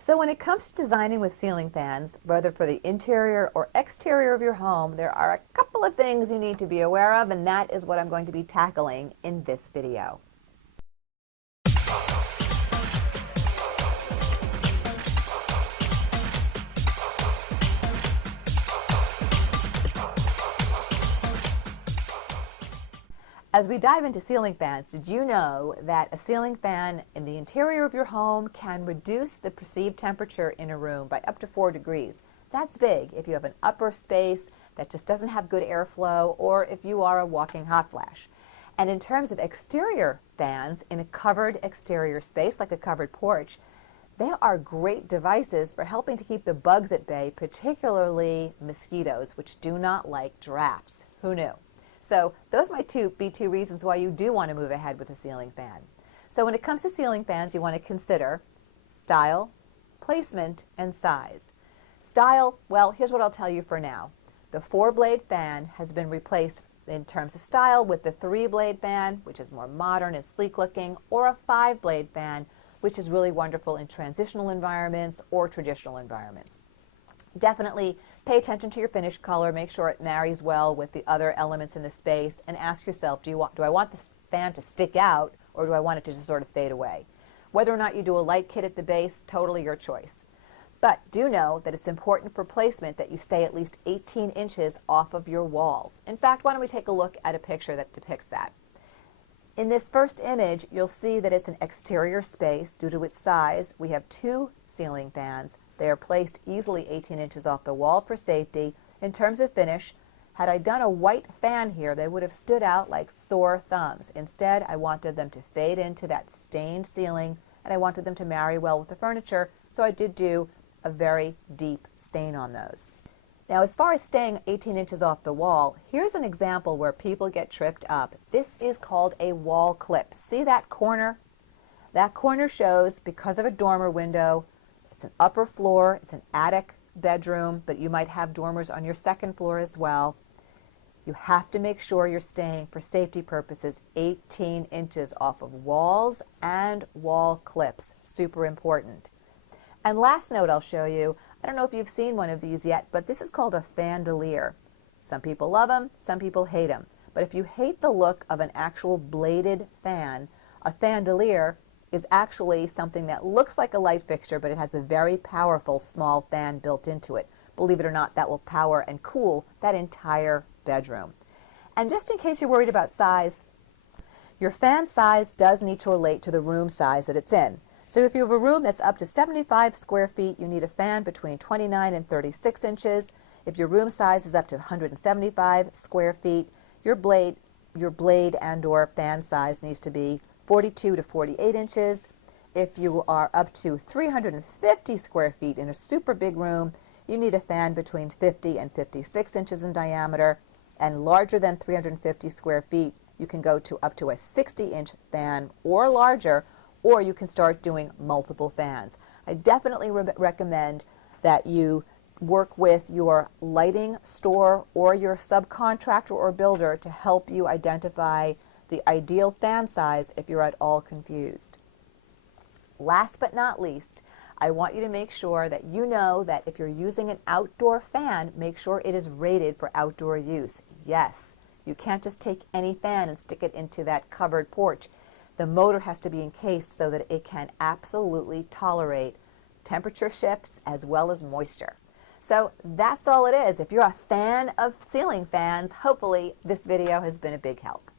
So when it comes to designing with ceiling fans, whether for the interior or exterior of your home, there are a couple of things you need to be aware of, and that is what I'm going to be tackling in this video. As we dive into ceiling fans, did you know that a ceiling fan in the interior of your home can reduce the perceived temperature in a room by up to 4 degrees? That's big if you have an upper space that just doesn't have good airflow, or if you are a walking hot flash. And in terms of exterior fans in a covered exterior space like a covered porch, they are great devices for helping to keep the bugs at bay, particularly mosquitoes, which do not like drafts. Who knew? So those might be two reasons why you do want to move ahead with a ceiling fan. So when it comes to ceiling fans, you want to consider style, placement, and size. Style, well, here's what I'll tell you for now. The 4-blade fan has been replaced in terms of style with the 3-blade fan, which is more modern and sleek looking, or a 5-blade fan, which is really wonderful in transitional environments or traditional environments. Definitely pay attention to your finish color, make sure it marries well with the other elements in the space, and ask yourself, do I want this fan to stick out, or do I want it to just sort of fade away? Whether or not you do a light kit at the base, totally your choice. But do know that it's important for placement that you stay at least 18 inches off of your walls. In fact, why don't we take a look at a picture that depicts that. In this first image, you'll see that it's an exterior space. Due to its size, we have 2 ceiling fans. They are placed easily 18 inches off the wall for safety. In terms of finish, had I done a white fan here, they would have stood out like sore thumbs. Instead, I wanted them to fade into that stained ceiling, and I wanted them to marry well with the furniture, so I did do a very deep stain on those. Now, as far as staying 18 inches off the wall, here's an example where people get tripped up. This is called a wall clip. See that corner? That corner shows, because of a dormer window, it's an upper floor, it's an attic bedroom, but you might have dormers on your second floor as well. You have to make sure you're staying, for safety purposes, 18 inches off of walls and wall clips. Super important. And last note I'll show you, I don't know if you've seen one of these yet, but this is called a fandelier. Some people love them, some people hate them. But if you hate the look of an actual bladed fan, a fandelier is actually something that looks like a light fixture, but it has a very powerful small fan built into it. Believe it or not, that will power and cool that entire bedroom. And just in case you're worried about size, your fan size does need to relate to the room size that it's in. So if you have a room that's up to 75 square feet, you need a fan between 29 and 36 inches. If your room size is up to 175 square feet, your blade and or fan size needs to be 42 to 48 inches. If you are up to 350 square feet in a super big room, you need a fan between 50 and 56 inches in diameter. And larger than 350 square feet, you can go to up to a 60-inch fan or larger, or you can start doing multiple fans. I definitely recommend that you work with your lighting store or your subcontractor or builder to help you identify the ideal fan size if you're at all confused. Last but not least, I want you to make sure that you know that if you're using an outdoor fan, make sure it is rated for outdoor use. Yes, you can't just take any fan and stick it into that covered porch. The motor has to be encased so that it can absolutely tolerate temperature shifts as well as moisture. So that's all it is. If you're a fan of ceiling fans, hopefully this video has been a big help.